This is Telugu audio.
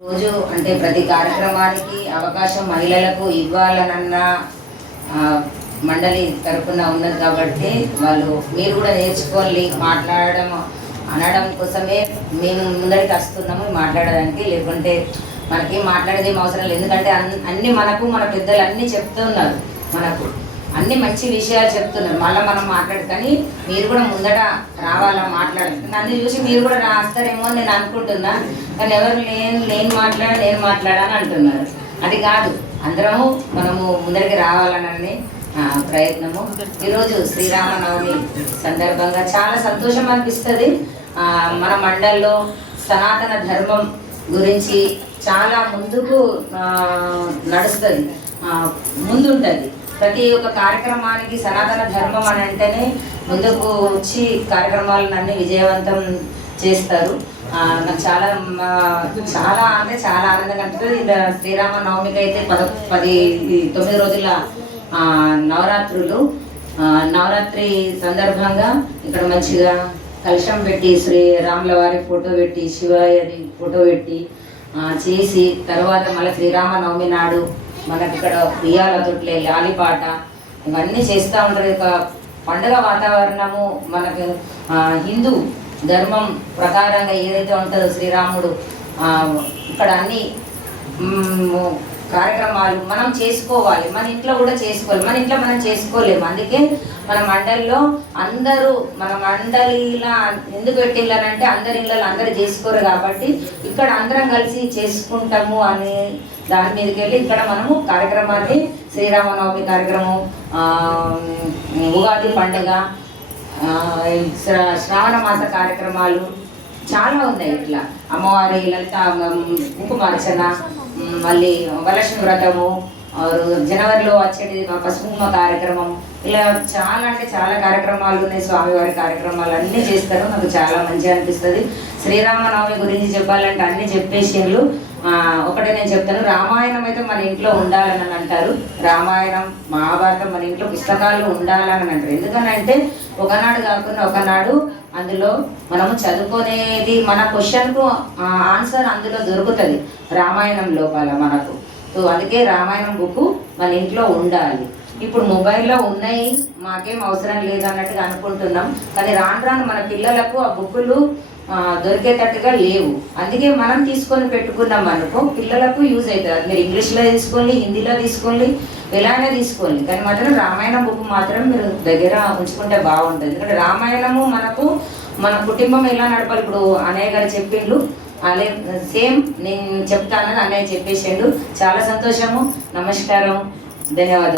రోజు అంటే ప్రతి కార్యక్రమానికి అవకాశం మహిళలకు ఇవ్వాలనన్న మండలి తరపున ఉన్నది కాబట్టి మీరు కూడా నేర్చుకోవాలి మాట్లాడడం అనడం కోసమే మేము ముందరికి వస్తున్నాము మాట్లాడడానికి. లేకుంటే మనకి మాట్లాడేది అవసరం లేదు, ఎందుకంటే అన్ని మనకు మన పెద్దలు అన్నీ చెప్తున్నారు, మనకు అన్ని మంచి విషయాలు చెప్తున్నారు. మళ్ళీ మనం కానీ మీరు కూడా ముందట రావాలా మాట్లాడాలి. నన్ను చూసి మీరు కూడా రాస్తారేమో అని నేను అనుకుంటున్నా, కానీ ఎవరు నేను మాట్లాడాలని అంటున్నారు. అది కాదు, అందరము మనము ముందరికి రావాలనని ప్రయత్నము. ఈరోజు శ్రీరామనవమి సందర్భంగా చాలా సంతోషం అనిపిస్తుంది. మన మండల్లో సనాతన ధర్మం గురించి చాలా ముందుకు నడుస్తుంది, ముందుంటుంది. ప్రతి ఒక్క కార్యక్రమానికి సనాతన ధర్మం అని అంటేనే ముందుకు వచ్చి కార్యక్రమాలను అన్ని విజయవంతం చేస్తారు. నాకు చాలా అంటే చాలా ఆనందంగా అనిపిస్తుంది. శ్రీరామనవమికి అయితే 9 రోజుల నవరాత్రి సందర్భంగా ఇక్కడ మంచిగా కలశం పెట్టి శ్రీరాముల వారి ఫోటో పెట్టి శివయ్యది ఫోటో పెట్టి చేసి తర్వాత మళ్ళీ శ్రీరామనవమి నాడు మనకి ఇక్కడ ఉయ్యాల తొట్లే లాలిపాట ఇవన్నీ చేస్తూ ఉంటారు. ఒక పండుగ వాతావరణము మనకు హిందూ ధర్మం ప్రకారంగా ఏదైతే ఉంటుందో శ్రీరాముడు ఇక్కడ అన్ని కార్యక్రమాలు మనం చేసుకోవాలి. మన ఇంట్లో కూడా చేసుకోవాలి, మన ఇంట్లో మనం చేసుకోలేము. అందుకే మన మండలిలో అందరూ మన మండలిలా ఎందుకు పెట్టిల్లానంటే అందరి ఇళ్ళలో అందరూ చేసుకోరు కాబట్టి ఇక్కడ అందరం కలిసి చేసుకుంటాము అనే దాని మీదకి వెళ్ళి ఇక్కడ మనము కార్యక్రమాన్ని శ్రీరామనవమి కార్యక్రమం, ఉగాది పండుగ, శ్రావణ మాస కార్యక్రమాలు చాలా ఉన్నాయి. ఇట్లా అమ్మవారి లలిత కుంకుమార్చన, మళ్ళీ వరలక్ష్మి వ్రతము, జనవరిలో వచ్చేది పసుపుమ్మ కార్యక్రమం, ఇలా చాలా అంటే చాలా కార్యక్రమాలు ఉన్నాయి. స్వామివారి కార్యక్రమాలు అన్నీ చేస్తారు. నాకు చాలా మంచిగా అనిపిస్తుంది. శ్రీరామనవమి గురించి చెప్పాలంటే అన్నీ చెప్పేసిండ్రు. ఒకటే నేను చెప్తాను, రామాయణం అయితే మన ఇంట్లో ఉండాలని అంటారు. రామాయణం మహాభారతం మన ఇంట్లో పుస్తకాలు ఉండాలని అంటారు. ఎందుకనంటే ఒకనాడు కాకుండా ఒకనాడు అందులో మనము చదువుకునేది, మన క్వశ్చన్కు ఆన్సర్ అందులో దొరుకుతుంది రామాయణం లోపల మనకు. సో అందుకే రామాయణం బుక్ మన ఇంట్లో ఉండాలి. ఇప్పుడు మొబైల్లో ఉన్నాయి, మాకేం అవసరం లేదు అన్నట్టుగా అనుకుంటున్నాం, కానీ రాను మన పిల్లలకు ఆ బుక్కులు దొరికేటట్టుగా లేవు. అందుకే మనం తీసుకొని పెట్టుకున్నాం అనుకో పిల్లలకు యూజ్ అవుతుంది. మీరు ఇంగ్లీష్లో తీసుకోండి, హిందీలో తీసుకోండి, ఎలాగైనా తీసుకోండి, కానీ మాత్రం రామాయణం బుక్ మాత్రం మీరు దగ్గర ఉంచుకుంటే బాగుంటుంది. ఎందుకంటే రామాయణము మనకు మన కుటుంబం ఎలా నడపాలి. ఇప్పుడు అన్నయ్య గారు చెప్పిండ్రు, అలా సేమ్ నేను చెప్తానని అన్నయ్య చెప్పేసిండు. చాలా సంతోషము. నమస్కారం, ధన్యవాదాలు.